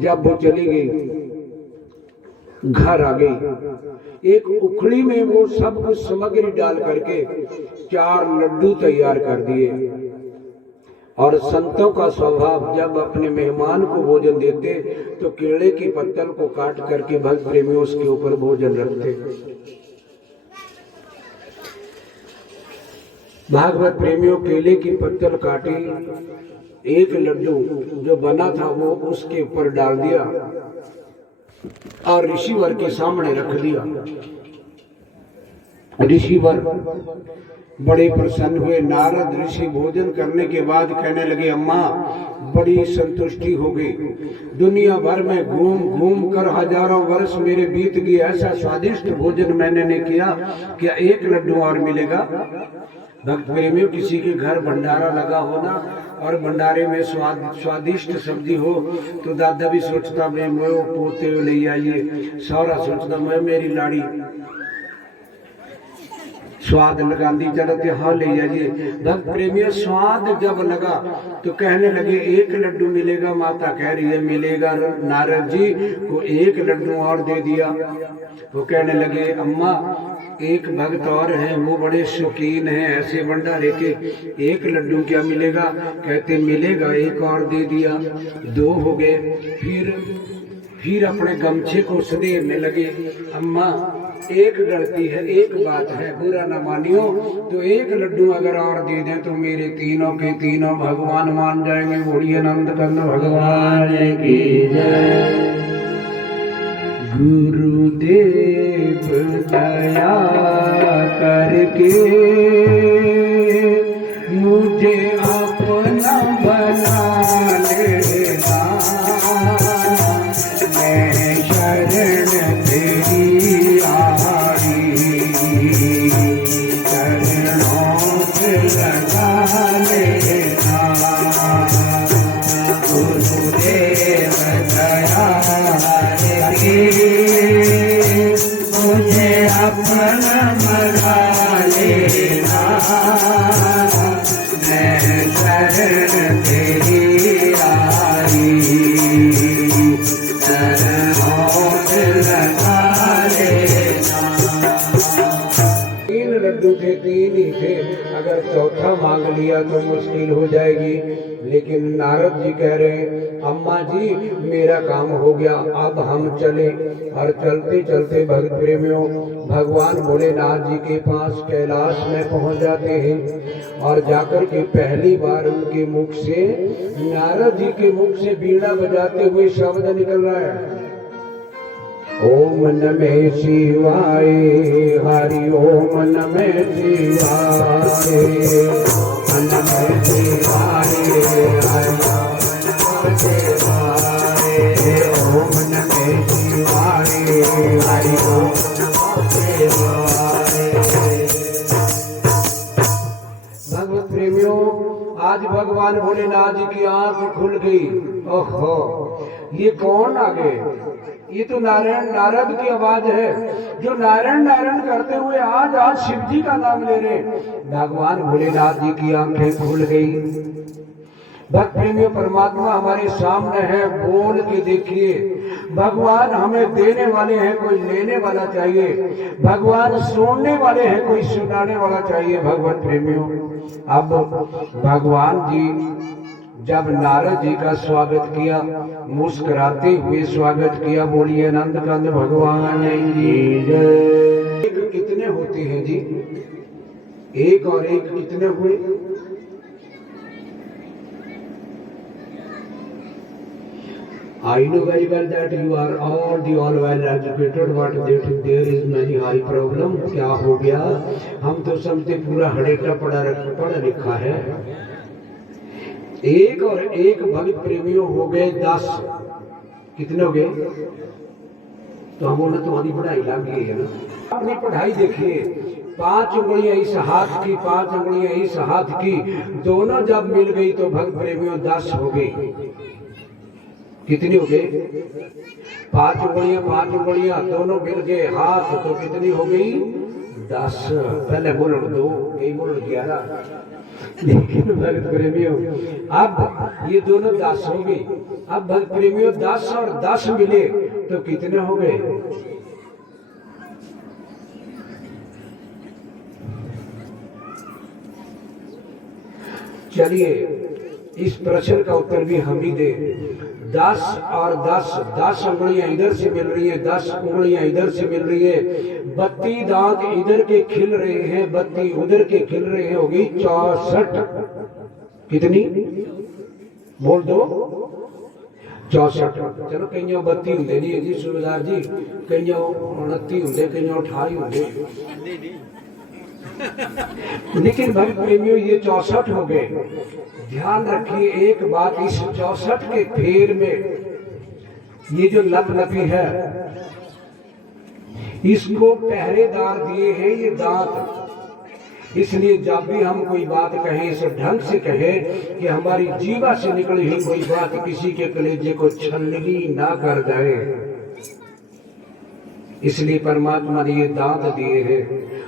जब वो चली गई, घर आ गई, एक उखड़ी में वो सब कुछ सामग्री डाल करके 4 लड्डू तैयार कर दिए। और संतों का स्वभाव, जब अपने मेहमान को भोजन देते तो केले की पत्तल को काट करके भक्त प्रेमी उसके ऊपर भोजन रखते। भागवत प्रेमियों केले की पत्तल काटी, एक लड्डू जो बना था वो उसके ऊपर डाल दिया और ऋषिवर के सामने रख दिया। ऋषिवर बड़े प्रसन्न हुए। नारद ऋषि भोजन करने के बाद कहने लगे, अम्मा बड़ी संतुष्टि हो गई, दुनिया भर में घूम घूम कर हजारों वर्ष मेरे बीत गए, ऐसा स्वादिष्ट भोजन मैंने नहीं किया, क्या एक लड्डू और मिलेगा? भक्त प्रेमियों, किसी के घर भंडारा लगा हो ना और भंडारे में स्वादिष्ट सब्जी हो तो दादा भी सोचता मैं पोते ले आइए, सौरा सोचता मैं मेरी लाड़ी स्वाद लगाती चलते हाँ ले जाइए। भक्त प्रेमियों, स्वाद जब लगा तो कहने लगे एक लड्डू मिलेगा। माता कह रही है मिलेगा। नारद जी को एक लड्डू और दे दिया। वो कहने लगे, अम्मा एक भक्त और है, वो बड़े शौकीन हैं ऐसे भंडारे के, एक लड्डू क्या मिलेगा? कहते मिलेगा, एक और दे दिया, 2 हो गए। फिर अपने गमछे को सदेरने लगे। अम्मा एक गलती है, एक बात है, बुरा न मानियो, तो एक लड्डू अगर और दे दें तो मेरे तीनों के तीनों भगवान मान जाएंगे। बोलिए नंद कंद भगवान की जय। गुरुदेव दया करके मुझे अपना बना लेना, मैं शरण तेरी आई, चरणों से लगा लेना। गुरुदेव दया मुझे अपना बना लेना, मैं शरण तेरी आई, चरणों से लगा लेना। 3 लड्डू थे, 3 ही थे, अगर चौथा मांग लिया तो मुश्किल हो जाएगी। लेकिन नारद जी कह रहे हैं, अम्मा जी मेरा काम हो गया, अब हम चले। और चलते चलते भक्त प्रेमियों भगवान भोलेनाथ जी के पास कैलाश में पहुंच जाते हैं। और जाकर के पहली बार उनके मुख से, नारद जी के मुख से बीड़ा बजाते हुए शब्द निकल रहा है, ओम नमः शिवाय, हरि ओम नमः शिवाय, नमः शिवाय, हरि ओम शिवाय, ओम नमः शिवाय, हरि ओम शिवाय। भगवत प्रेमियों, आज भगवान भोलेनाथ जी की आंख खुल गई। ओहो, ये कौन आ गए? ये तो नारायण नारद की आवाज है, जो नारायण नारायण करते हुए आज शिव जी का नाम ले रहे। भगवान भोलेनाथ जी की आंखें खुल गई। भक्त प्रेमियों, परमात्मा हमारे सामने है, बोल के देखिए। भगवान हमें देने वाले हैं, कोई लेने वाला चाहिए। भगवान सुनने वाले हैं, कोई सुनाने वाला चाहिए। भगवत प्रेमियों, अब भगवान जी जब नारद जी का स्वागत किया, मुस्कुराते हुए स्वागत किया। बोलिए नंद कंद भगवान की जय। एक कितने होते हैं जी? एक और एक कितने हुए? I know very well that you are all well educated, but there is many high problem. क्या हो गया? हम तो समझते पूरा हड़ेटा पढ़ा लिखा है। एक और एक भक्त प्रेमियों हो गए 10। कितने हो गए? तो हम बोले तुम्हारी पढ़ाई लग गई है ना। अपनी पढ़ाई देखिए, 5 उंगलियां इस हाथ की, 5 उंगलियां इस हाथ की, दोनों जब मिल गई तो भक्त प्रेमियों 10 हो गई। कितनी हो गई? 5 उंगलियां दोनों मिल गए हाथ, तो कितनी हो गई? 10 पहले मुरड़ 2 कई मुरड़ 11, लेकिन भक्त प्रेमियों अब ये दोनों 10 हो गई। अब भक्त प्रेमियों 10 और 10 मिले तो कितने हो गए? चलिए इस प्रश्न का उत्तर भी हम ही दे। 10 और 10 उंगलियां इधर से मिल रही है, 10 उंगलियां इधर से मिल रही है, 32 दांत इधर के खिल रहे हैं, 32 उधर के खिल रहे हैं, होगी 64। कितनी बोल दो? 64। चलो कईयों 32 होंगे नहीं जी सूबेदार जी, कईयों 29 होंगे, कईयों 28 होंगे, लेकिन भक्त प्रेमियों ये 64 हो गए। ध्यान रखिए एक बात, इस 64 के फेर में ये जो लपलपी है इसको पहरेदार दिए हैं ये दांत। इसलिए जब भी हम कोई बात कहें इस ढंग से कहें कि हमारी जीवा से निकली हुई कोई बात किसी के कलेजे को छलनी ना कर जाए, इसलिए परमात्मा ने ये दांत दिए हैं।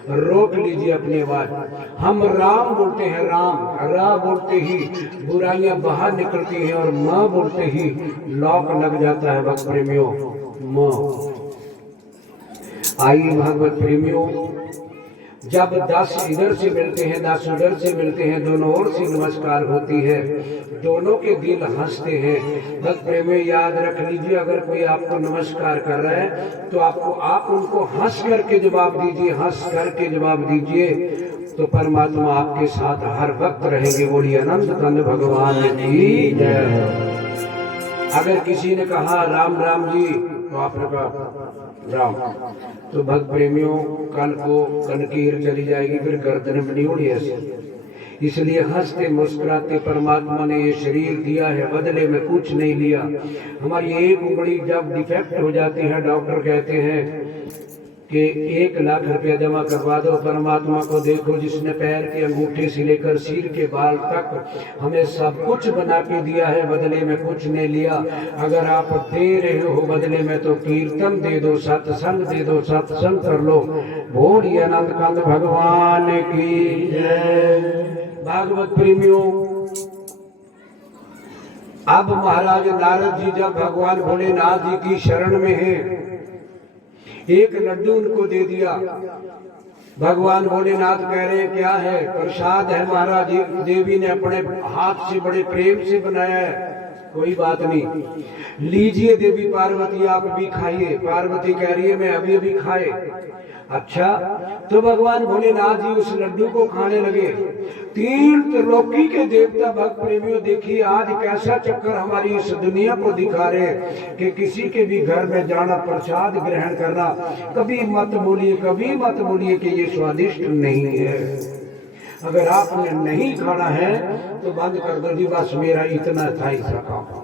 रोक लीजिए अपनी आवाज। हम राम बोलते हैं, राम रा बोलते ही बुराइयां बाहर निकलती हैं और मां बोलते ही लॉक लग जाता है। भक्त प्रेमियों मां। आइए भागवत प्रेमियों, जब 10 इधर से मिलते हैं, 10 उधर से मिलते हैं, दोनों ओर से नमस्कार होती है, दोनों के दिल हंसते हैं। भक्त प्रेमी याद रख लीजिए, अगर कोई आपको नमस्कार कर रहा है तो आप उनको हंस करके जवाब दीजिए, हंस करके जवाब दीजिए, तो परमात्मा आपके साथ हर वक्त रहेंगे। बोलिए अनंत कंद भगवान की जय। अगर किसी ने कहा राम राम जी तो आपने कहा राम, तो भक्त प्रेमियों कल को कनकीर चली जाएगी, फिर गर्दन में नहीं उड़ी ऐसे। इसलिए हंसते मुस्कुराते परमात्मा ने ये शरीर दिया है, बदले में कुछ नहीं लिया। हमारी एक उंगली जब डिफेक्ट हो जाती है, डॉक्टर कहते हैं कि 1 लाख रुपया जमा करवा दो। परमात्मा को देखो जिसने पैर के अंगूठे से लेकर सिर के बाल तक हमें सब कुछ बना के दिया है, बदले में कुछ नहीं लिया। अगर आप दे रहे हो बदले में तो कीर्तन दे दो, सत्संग दे दो, सत्संग कर लो। बोलिए अनंत कंद भगवान की जय। भागवत प्रेमियों, अब महाराज नारद जी जब भगवान भोलेनाथ जी की शरण में हैं, एक लड्डू उनको दे दिया। भगवान भोलेनाथ कह रहे हैं क्या है? प्रसाद है महाराज, देवी ने अपने हाथ से बड़े प्रेम से बनाया है। कोई बात नहीं, लीजिए देवी पार्वती आप भी खाइए। पार्वती कह रही है मैं अभी अभी खाए। अच्छा, तो भगवान भोलेनाथ जी उस लड्डू को खाने लगे। 3 त्रिलोकी के देवता भक्त प्रेमियों देखिए आज कैसा चक्कर हमारी इस दुनिया को दिखा रहे कि किसी के भी घर में जाना, प्रसाद ग्रहण करना, कभी मत बोलिए, कभी मत बोलिए कि ये स्वादिष्ट नहीं है। अगर आपने नहीं खाना है तो बंद कर दो जी, बस मेरा इतना था ही सका।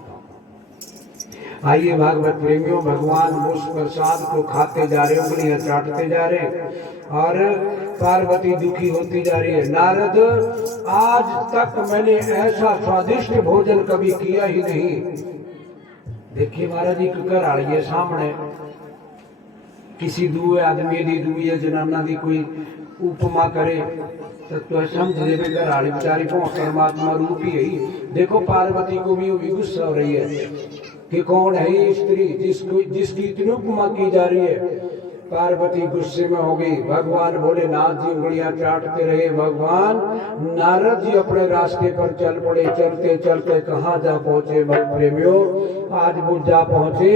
आइए भागवत प्रेमियों, भगवान उस प्रसाद को खाते जा रहे, उंगलियां चाटते जा रहे और पार्वती दुखी होती जा रही है। नारद, आज तक मैंने ऐसा स्वादिष्ट भोजन कभी किया ही नहीं। देखिए महाराज जी घर आ रही है सामने, किसी दूए आदमी दी दूए जनाना दी कोई उपमा करे तो समझ ले घर आड़ी बेचारी को परमात्मा रूप ही है। देखो पार्वती को भी गुस्सा हो रही है कि कौन है ये स्त्री जिसकी इतनी उपमा की जा रही है। पार्वती गुस्से में हो गई। भगवान भोलेनाथ जी उंगलियां चाटते रहे। भगवान नारद जी अपने रास्ते पर चल पड़े। चलते चलते कहाँ जा पहुंचे भक्त प्रेमियों? आज वो जा पहुंचे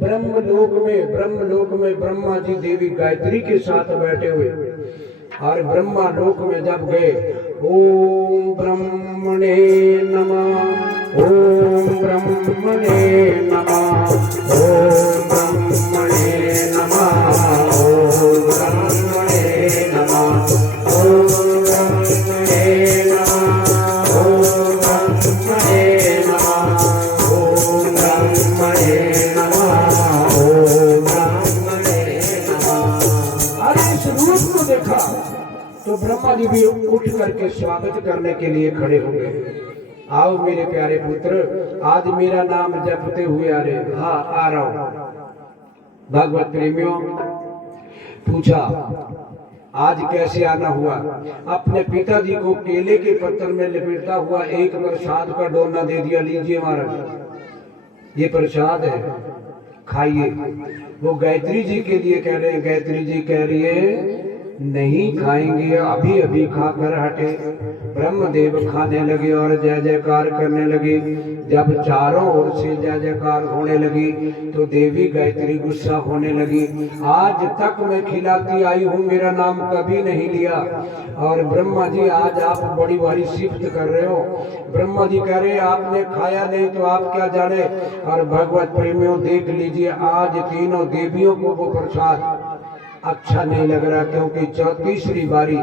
ब्रह्मलोक में ब्रह्मा जी देवी गायत्री के साथ बैठे हुए। और ब्रह्मा लोक में जब गए, ओम ब्रह्मणे नमः, ओम ब्रह्मणे नमः, ओम ब्रह्मणे नमः, ओम ब्रह्मणे नमः, ओम ब्रह्मणे नमः, ओम ब्रह्मणे नमः, ओम ब्रह्मणे नमः, ओम ब्रह्मणे नमः। अरे इस रूप को देखा तो ब्रह्मा जी भी उठ करके स्वागत करने के लिए खड़े हो गए। आओ मेरे प्यारे पुत्र, आज मेरा नाम जपते हुए आ रहे। हाँ आ रहा हूं। भागवत प्रेमियों, पूछा आज कैसे आना हुआ। अपने पिताजी को केले के पत्थर में लपेटा हुआ एक प्रसाद का डोना दे दिया, लीजिए महाराज ये प्रसाद है, खाइए। वो गायत्री जी के लिए कह रहे हैं, गायत्री जी कह रही है नहीं खाएंगे, अभी अभी खाकर हटे। ब्रह्मदेव खाने लगे और जय जयकार करने लगे। जब चारों ओर से जय जयकार होने लगी तो देवी गायत्री गुस्सा होने लगी, आज तक मैं खिलाती आई हूँ, मेरा नाम कभी नहीं लिया, और ब्रह्मा जी आज आप बड़ी भारी सिफत कर रहे हो। ब्रह्मा जी कह रहे आपने खाया नहीं तो आप क्या जाने। और भगवत प्रेमियों देख लीजिए, आज तीनों देवियों को वो प्रसाद अच्छा नहीं लग रहा, क्योंकि 34वीं बारी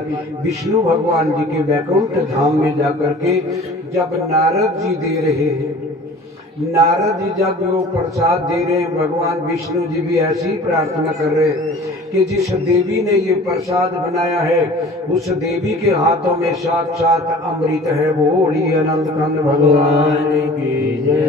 विष्णु भगवान जी के वैकुंठ धाम में जाकर के जब नारद जी दे रहे हैं, नारद जी जब वो प्रसाद दे रहे हैं, भगवान विष्णु जी भी ऐसी प्रार्थना कर रहे हैं कि जिस देवी ने ये प्रसाद बनाया है उस देवी के हाथों में साक्षात अमृत है। वो बोलिए अनंत कंद भगवान की जय।